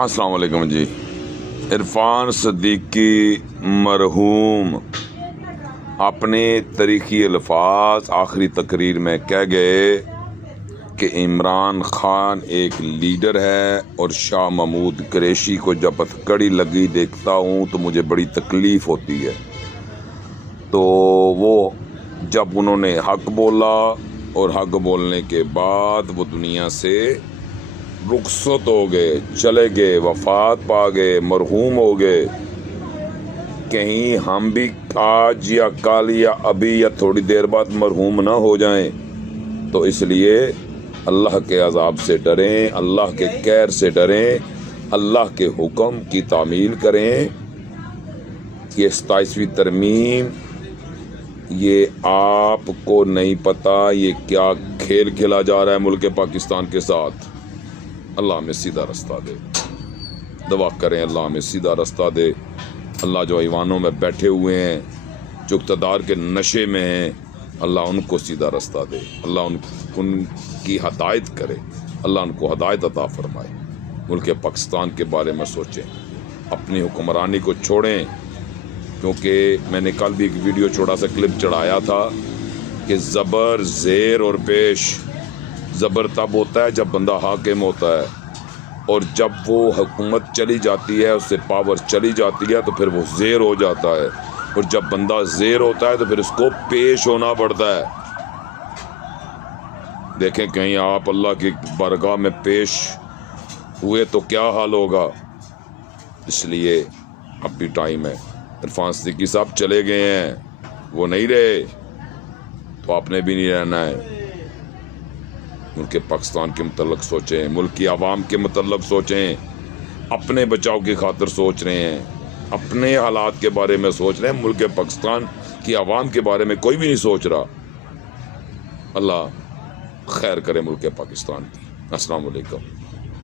अस्सलाम वालेकुम जी। इरफान सिद्दीकी मरहूम अपने तारीखी अल्फाज आखिरी तकरीर में कह गए कि इमरान खान एक लीडर है और शाह महमूद कुरैशी को जब हथकड़ी लगी देखता हूँ तो मुझे बड़ी तकलीफ़ होती है। तो वो जब उन्होंने हक बोला और हक बोलने के बाद वो दुनिया से रुखसत हो गए, चले गए, वफात पा गए, मरहूम हो गए। कहीं हम भी आज या कल या अभी या थोड़ी देर बाद मरहूम ना हो जाएं, तो इसलिए अल्लाह के अज़ाब से डरें, अल्लाह के कहर से डरें, अल्लाह के हुक्म की तामील करें। ये 27वीं तरमीम, ये आपको नहीं पता ये क्या खेल खेला जा रहा है मुल्क पाकिस्तान के साथ। अल्लाह हमें सीधा रास्ता दे, दुआ करें अल्लाह हमें सीधा रास्ता दे। अल्लाह जो ईवानों में बैठे हुए हैं, जो इक़्तिदार के नशे में हैं, अल्लाह उनको सीधा रास्ता दे, अल्लाह उनकी हदायत करे, अल्लाह उनको हदायत अता फरमाए। मुल्क पाकिस्तान के बारे में सोचें, अपनी हुक्मरानी को छोड़ें। क्योंकि मैंने कल भी एक वीडियो छोटा सा क्लिप चढ़ाया था कि ज़बर, ज़ेर और पेश। ज़बर तब होता है जब बंदा हाकिम होता है, और जब वो हुकूमत चली जाती है, उससे पावर चली जाती है, तो फिर वो ज़ेर हो जाता है। और जब बंदा ज़ेर होता है तो फिर उसको पेश होना पड़ता है। देखें कहीं आप अल्लाह की बारगाह में पेश हुए तो क्या हाल होगा। इसलिए अब भी टाइम है। इरफान सिद्दीकी साहब चले गए हैं, वो नहीं रहे तो आपने भी नहीं रहना है। मुल्क पाकिस्तान के मतलब सोचें, मुल्क की आवाम के मतलब सोचें, अपने बचाव की खातिर सोच रहे हैं, अपने हालात के बारे में सोच रहे हैं। मुल्क पाकिस्तान की आवाम के बारे में कोई भी नहीं सोच रहा। अल्लाह खैर करे मुल्क पाकिस्तान की। अस्सलाम वालेकुम।